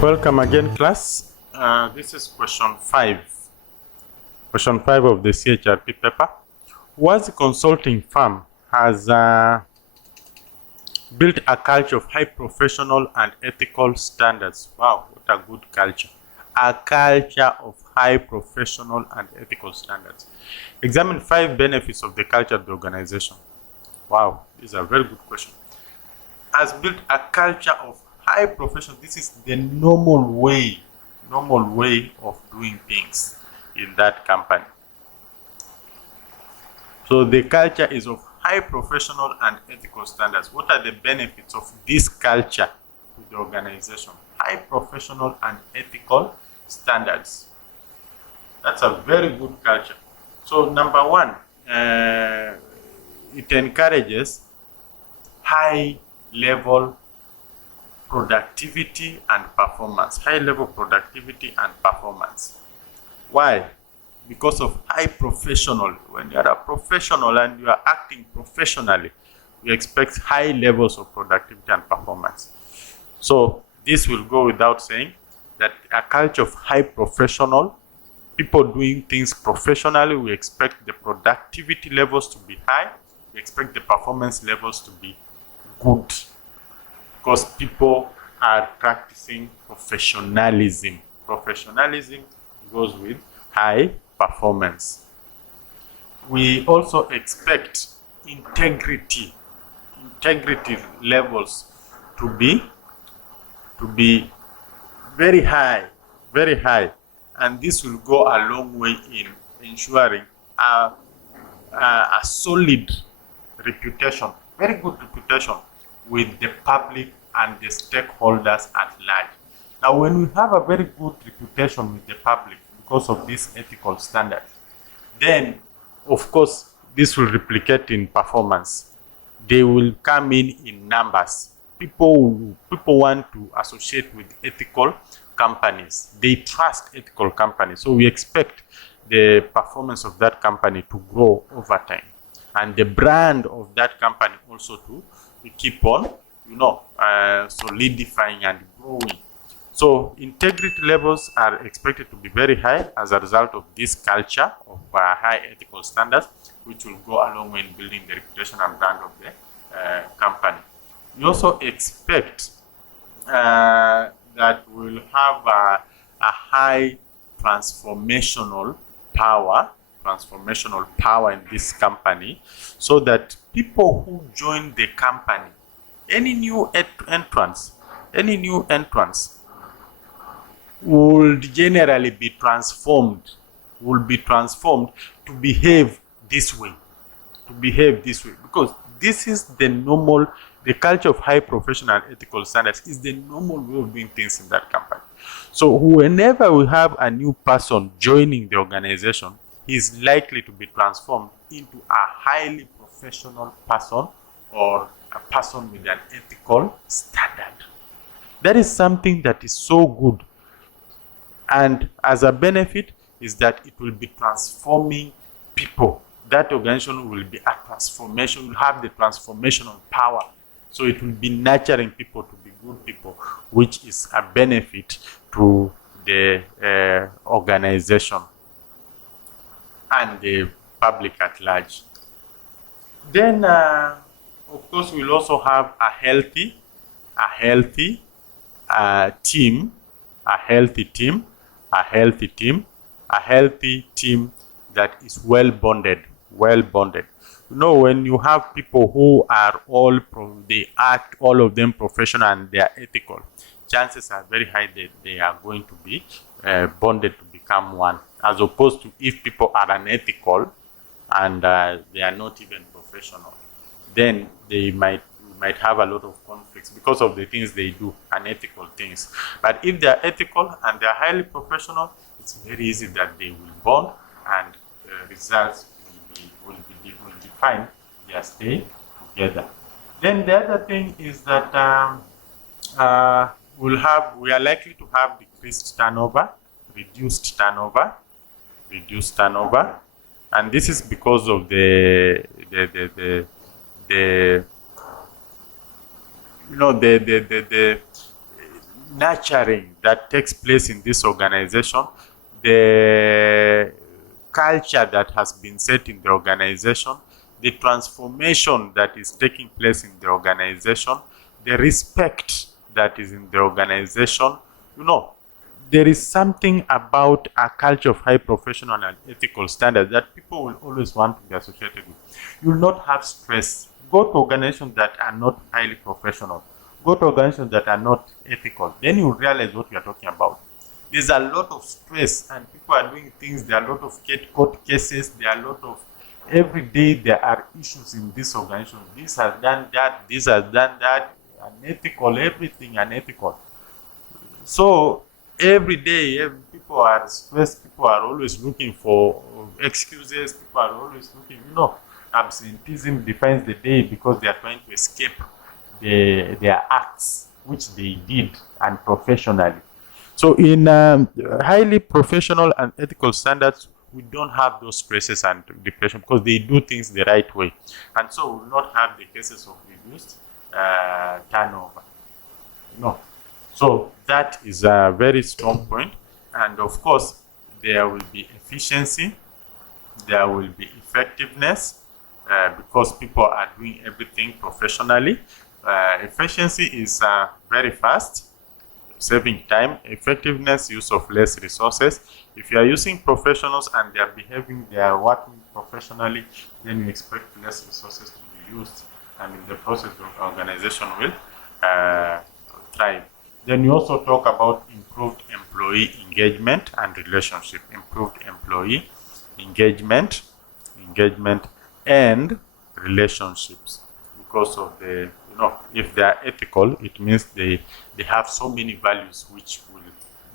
Welcome again, class. This is question 5. Question 5 of the CHRP paper. Was consulting firm has built a culture of high professional and ethical standards. Wow, what a good culture. A culture of high professional and ethical standards. Examine 5 benefits of the culture of the organization. Wow, this is a very good question. Has built a culture of high professional. This is the normal way of doing things in that company. So the culture is of high professional and ethical standards. What are the benefits of this culture to the organization? High professional and ethical standards. That's a very good culture. So number 1, it encourages high level productivity and performance. High level productivity and performance. Why? Because of high professional. When you are a professional and you are acting professionally, we expect high levels of productivity and performance. So this will go without saying that a culture of high professional, people doing things professionally, we expect the productivity levels to be high, we expect the performance levels to be good, because people are practicing professionalism. Professionalism goes with high performance. We also expect integrity levels to be very high, and this will go a long way in ensuring a solid reputation, very good reputation with the public and the stakeholders at large. Now, when we have a very good reputation with the public because of these ethical standards, then of course this will replicate in performance. They will come in numbers. People want to associate with ethical companies. They trust ethical companies. So we expect the performance of that company to grow over time, and the brand of that company also to keep on, solidifying and growing. So integrity levels are expected to be very high as a result of this culture of high ethical standards, which will go a long way in building the reputation and brand of the company. We also expect that we'll have a high transformational power in this company, so that people who join the company, any new entrants will generally be transformed to behave this way, because this is the culture of high professional and ethical standards is the normal way of doing things in that company. So whenever we have a new person joining the organization, he is likely to be transformed into a highly professional person, or a person with an ethical standard. That is something that is so good, and as a benefit is that it will be transforming people. That organization will be a transformation, will have the transformational power. So it will be nurturing people to be good people, which is a benefit to the organization and the public at large. Then, of course, we'll also have a healthy team that is well bonded. When you have people who are they act all of them professional and they are ethical, chances are very high that they are going to be bonded to become one, as opposed to if people are unethical and they are not even professional, then they might have a lot of conflicts because of the things they do, unethical things. But if they are ethical and they are highly professional, it's very easy that they will bond, and the results will define their stay together. Then the other thing is that we are likely to have reduced turnover, and this is because of the nurturing that takes place in this organization, the culture that has been set in the organization, the transformation that is taking place in the organization, the respect that is in the organization. There is something about a culture of high professional and ethical standards that people will always want to be associated with. You will not have stress. Go to organizations that are not highly professional. Go to organizations that are not ethical. Then you realize what we are talking about. There's a lot of stress and people are doing things. There are a lot of court cases. There are a lot of, every day there are issues in this organization. This has done that. This has done that. Unethical, everything unethical. So every day, people are stressed. People are always looking for excuses. People are always looking, absenteeism defines the day because they are trying to escape their acts, which they did unprofessionally. So in highly professional and ethical standards, we don't have those stresses and depression because they do things the right way. And so we will not have the cases of reduced turnover. So that is a very strong point. And of course, there will be efficiency, there will be effectiveness, because people are doing everything professionally. Efficiency is very fast, saving time. Effectiveness, use of less resources. If you are using professionals and they are working professionally, then you expect less resources to be used, and in the process, the organization will thrive. Then you also talk about improved employee engagement and relationship. Improved employee engagement and relationships, because of the, if they are ethical, it means they have so many values which will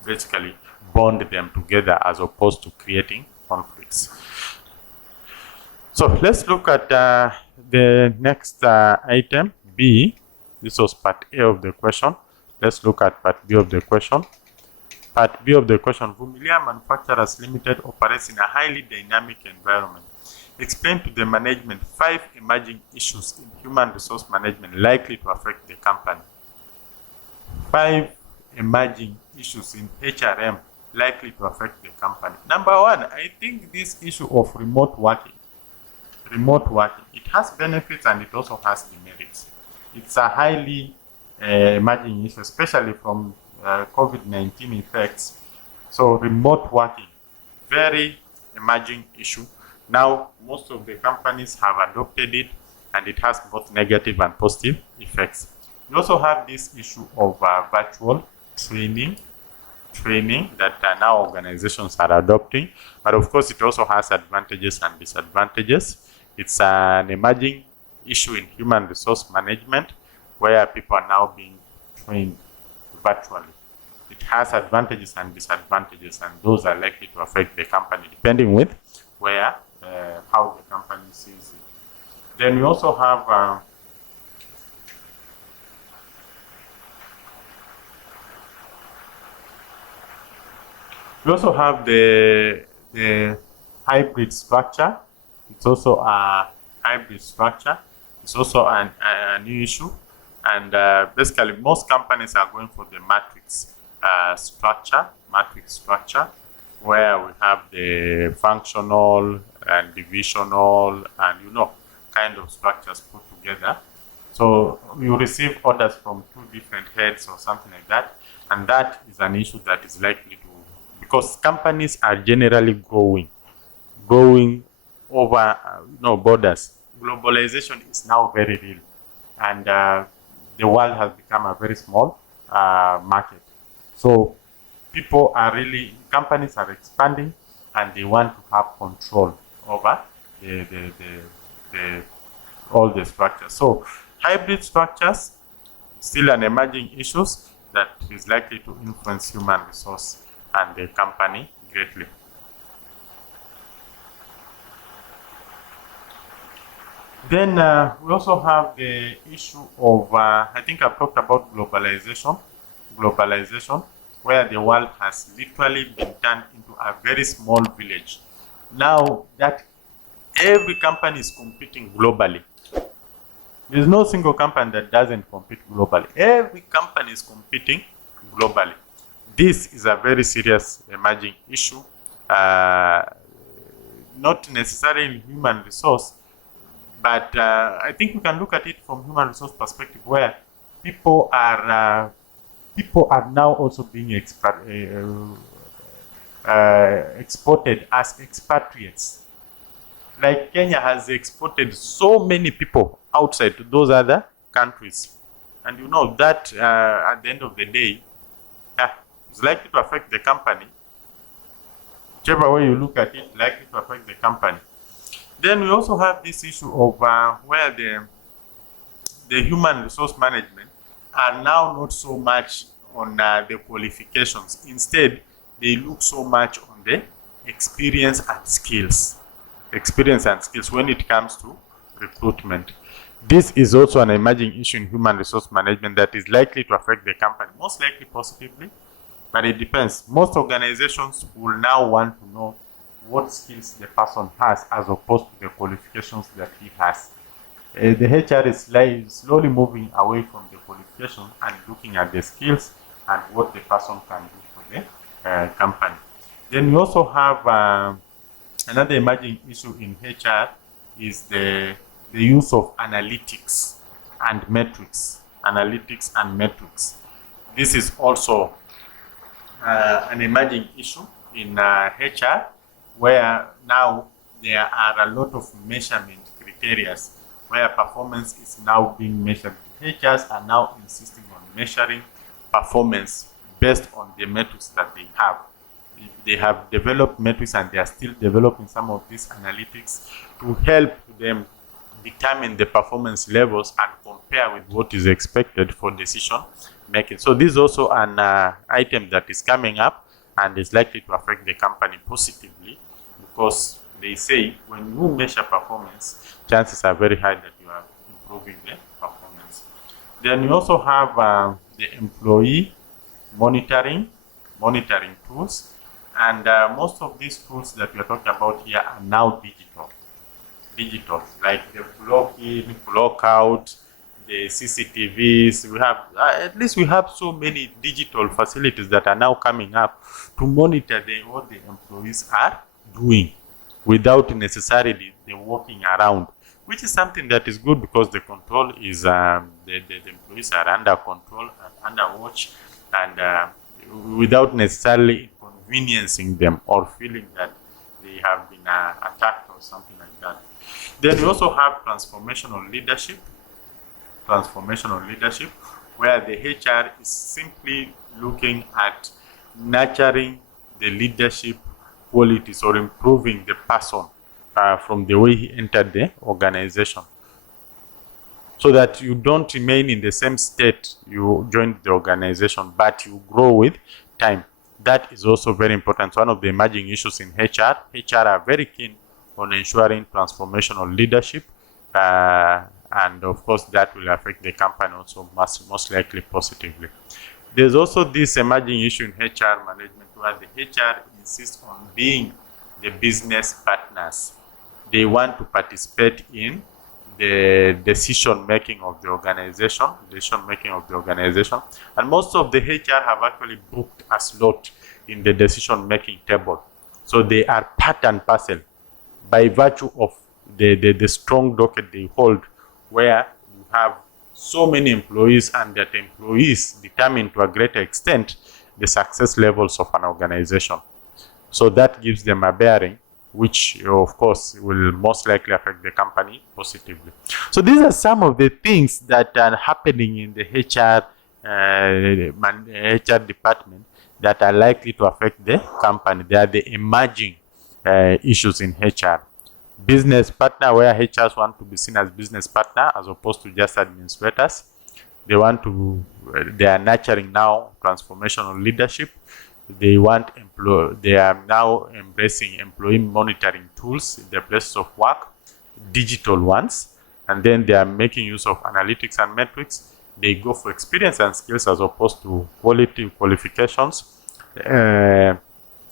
basically bond them together as opposed to creating conflicts. So let's look at the next item, B. This was part A of the question. Let's look at part B of the question. Part B of the question, Vumilia Manufacturers Limited operates in a highly dynamic environment. Explain to the management 5 emerging issues in human resource management likely to affect the company. 5 emerging issues in HRM likely to affect the company. Number 1, I think this issue of remote working. It has benefits and it also has demerits. It's a highly emerging issue, especially from COVID-19 effects. So remote working, very emerging issue. Now, most of the companies have adopted it, and it has both negative and positive effects. We also have this issue of virtual training that now organizations are adopting. But of course, it also has advantages and disadvantages. It's an emerging issue in human resource management where people are now being trained virtually. It has advantages and disadvantages, and those are likely to affect the company depending with how the company sees it. Then we also have the hybrid structure. It's also a hybrid structure. It's also a new issue. And basically, most companies are going for the matrix structure, where we have the functional and divisional and kind of structures put together. So you receive orders from 2 different heads or something like that, and that is an issue that is likely to, because companies are generally going over borders. Globalization is now very real, and the world has become a very small market. So companies are expanding, and they want to have control over all the structures. So hybrid structures, still an emerging issue that is likely to influence human resource and the company greatly. Then we also have the issue of, I think I've talked about globalization, where the world has literally been turned into a very small village. Now that every company is competing globally. There's no single company that doesn't compete globally. Every company is competing globally. This is a very serious emerging issue, not necessarily human resource, but I think we can look at it from human resource perspective, where people are now also being exported as expatriates. Like Kenya has exported so many people outside to those other countries, and you know that at the end of the day, it's likely to affect the company. Whichever way you look at it, likely to affect the company. Then we also have this issue of where the human resource management are now not so much on the qualifications. Instead, they look so much on the experience and skills. Experience and skills when it comes to recruitment. This is also an emerging issue in human resource management that is likely to affect the company, most likely positively, but it depends. Most organizations will now want to know what skills the person has as opposed to the qualifications that he has. The HR is slowly moving away from the qualification and looking at the skills and what the person can do for the company. Then we also have another emerging issue in HR is the use of analytics and metrics. Analytics and metrics. This is also an emerging issue in HR, where now there are a lot of measurement criteria where performance is now being measured. HRs are now insisting on measuring performance based on the metrics that they have. They have developed metrics and they are still developing some of these analytics to help them determine the performance levels and compare with what is expected for decision making. So this is also an item that is coming up and is likely to affect the company positively, because they say when you measure performance, chances are very high that you are improving the performance. Then you also have the employee monitoring tools, and most of these tools that we are talking about here are now digital, like the clock in, clock out, the CCTVs. We have at least we have so many digital facilities that are now coming up to monitor what the employees are doing without necessarily the walking around, which is something that is good because the control is the employees are under control and under watch, and without necessarily inconveniencing them or feeling that they have been attacked or something like that. Then we also have transformational leadership, where the HR is simply looking at nurturing the leadership qualities or improving the person from the way he entered the organization, so that you don't remain in the same state you joined the organization, but you grow with time. That is also very important. One of the emerging issues in HR. HR are very keen on ensuring transformational leadership, and of course that will affect the company also most likely positively. There's also this emerging issue in HR management where the HR insists on being the business partners. They want to participate in the decision making of the organization, and most of the HR have actually booked a slot in the decision making table. So they are part and parcel by virtue of the strong docket they hold, where you have so many employees and that employees determine to a greater extent the success levels of an organization. So that gives them a bearing, which of course will most likely affect the company positively. So these are some of the things that are happening in the HR department that are likely to affect the company. They are the emerging issues in HR. Business partner, where HRs want to be seen as business partner as opposed to just administrators. They are nurturing now transformational leadership. They are now embracing employee monitoring tools in their places of work, digital ones, and then they are making use of analytics and metrics. They go for experience and skills as opposed to qualifications. The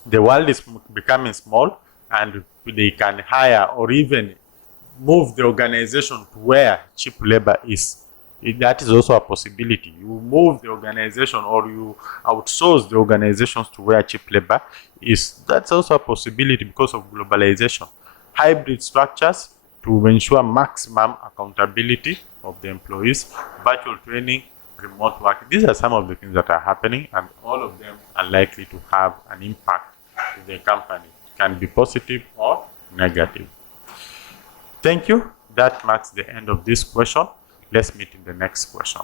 world is becoming small, and they can hire or even move the organization to where cheap labor is. That is also a possibility. You move the organization or you outsource the organizations to where cheap labor is. That's also a possibility because of globalization. Hybrid structures to ensure maximum accountability of the employees, virtual training, remote work. These are some of the things that are happening, and all of them are likely to have an impact to the company. It can be positive or negative. Thank you. That marks the end of this question. Let's meet in the next question.